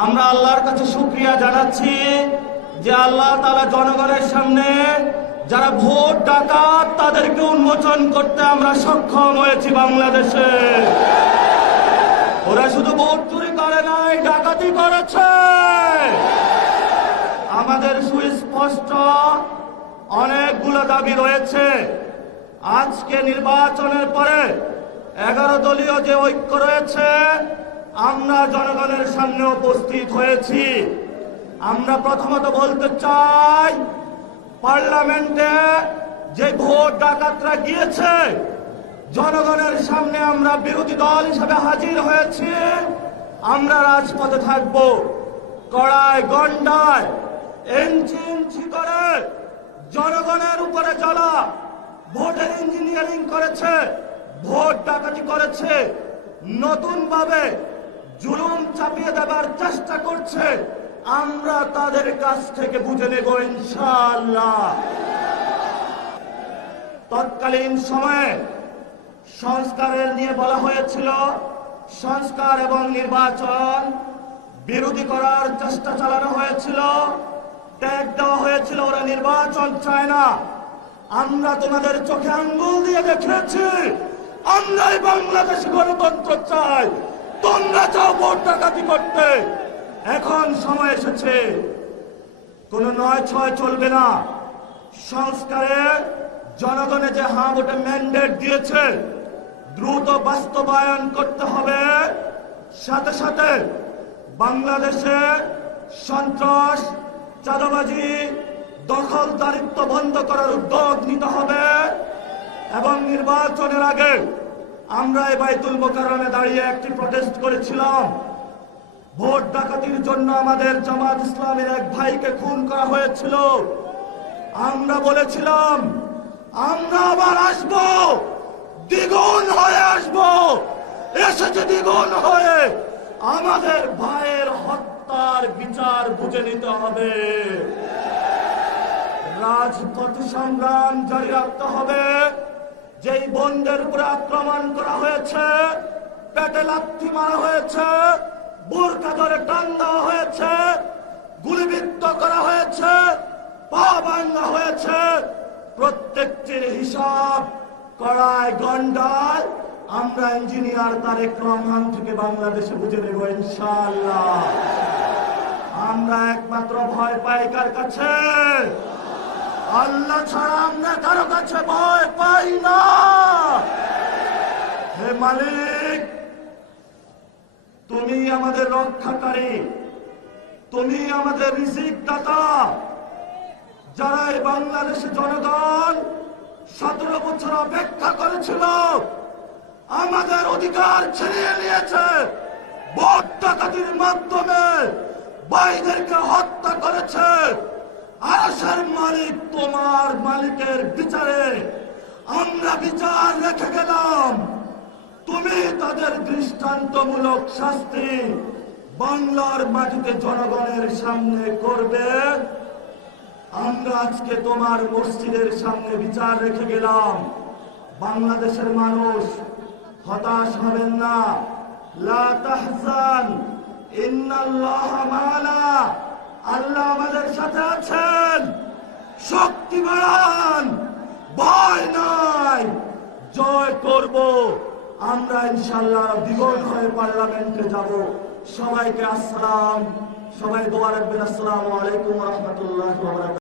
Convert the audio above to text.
আমরা আল্লাহর কাছে শুকরিয়া জানাচ্ছি যে আল্লাহ তাআলা জনগণের সামনে যারা ভোট ডাকাত তাদেরকে উন্মোচন করতে আমরা সক্ষম হয়েছি। বাংলাদেশে ওরা শুধু ভোট চুরি করে নাই, ডাকাতি করেছে। আমাদের সুস্পষ্ট অনেকগুলো দাবি রয়েছে। আজকে নির্বাচনের পরে 11 দলীয় যে ঐক্য রয়েছে, আমরা জনগণের সামনে উপস্থিত হয়েছি। আমরা প্রথমত বলতে চাই, পার্লামেন্টে যে ভোট ডাকাতরা গিয়েছে, জনগণের সামনে আমরা বিরোধী দল হিসেবে হাজির হয়েছি। আমরা রাজপথে থাকব। কড়ায় গন্ডায় ইঞ্চি ইঞ্চি করে জনগণের উপরে যারা ভোটের ইঞ্জিনিয়ারিং করেছে, ভোট ডাকাতি করেছে, নতুন ভাবে জুলুম চাপিয়ে দেবার চেষ্টা করছে, আমরা তাদের কাছ থেকে বুঝে নেব ইনশাআল্লাহ। তৎকালীন সময়ে সংস্কারের নিয়ে বলা হয়েছিল, সংস্কার এবং নির্বাচন বিরোধী করার চেষ্টা চালানো হয়েছিল, ট্যাগ দেওয়া হয়েছিল ওরা নির্বাচন চায় না। আমরা তোমাদের চোখে আঙ্গুল দিয়ে দেখেছি, আমরাই বাংলাদেশে গণতন্ত্র চাই, তোমরা চাও ভোট ডাকাতি করতে। এখন সময় এসেছে, কোন ৯/৬ চলবে না। সংস্কারে জনগণে যে হ্যাঁ ভোটে ম্যান্ডেট দিয়েছে, দ্রুত বাস্তবায়ন করতে হবে। সাথে সাথে বাংলাদেশে সন্ত্রাস, চাঁদাবাজি, দখলদারিত্ব বন্ধ করার উদ্যোগ নিতে হবে। এবং নির্বাচনের আগে আমরা এই বাইতুল মোকাররমে দাঁড়িয়ে একটি প্রটেস্ট করেছিলাম। ভোট ডাকাতির জন্য আমাদের জামাত ইসলামের এক ভাইকে খুন করা হয়েছিল। আমরা বলেছিলাম, আমরা আবার আসবো, দ্বিগুণ হয়ে আসবো। এসেছে দ্বিগুণ হয়ে। আমাদের ভাইয়ের হত্যার বিচার বুঝে নিতে হবে। রাজপথ সংগ্রাম জারি রাখতে হবে। যেই বোনদের উপরে আক্রমণ করা হয়েছে, পেটে লাথি মারা হয়েছে, বোরকা ধরে টান দেওয়া হয়েছে, গুলিবিদ্ধ করা হয়েছে, পা ভাঙা হয়েছে, প্রত্যেকটির হিসাব কড়ায় গন্ডায় আমরা ইঞ্জিনিয়ার তারেক রহমান থেকে বাংলাদেশে বুঝে নেব ইনশাআল্লাহ। আমরা একমাত্র ভয় পাই কার কাছে? আল্লাহ ছাড়া আমরা কারো কাছে ভয় পাই না। হে মালিক, তুমি আমাদের রক্ষাকারী, তুমি আমাদের রিজিক দাতা। যারা এই বাংলাদেশে জনগণ 17 বছর অপেক্ষা করেছিল, আমাদের অধিকার ছিনিয়ে নিয়েছে, ভোট ডাকাতির মাধ্যমে ভাইদেরকে হত্যা করেছে। আরশের মালিক তোমার মালিকের বিচারে আমরা বিচার রেখে গেলাম। তুমি তাদের দৃষ্টান্তমূলক শাস্তি বাংলার মাটিতে জনগণের সামনে করবে। আমরা আজকে তোমার মসজিদের সামনে বিচার রেখে গেলাম। বাংলাদেশের মানুষ হতাশ হবেন না। লা তাহজান, ইন্নাল্লাহা মা'ানা। আল্লাহ আমাদের সাথে আছেন। শক্তি বাড়ান, ভয় নাই, জয় করব। আমরা ইনশাআল্লাহ দ্বিগুণ হয়ে পার্লামেন্টে যাব। সবাইকে আসসালাম। সবাই দোয়া রাখবেন। আসসালামু আলাইকুম ওয়া রাহমাতুল্লাহি ওয়া বারাকাতুহু।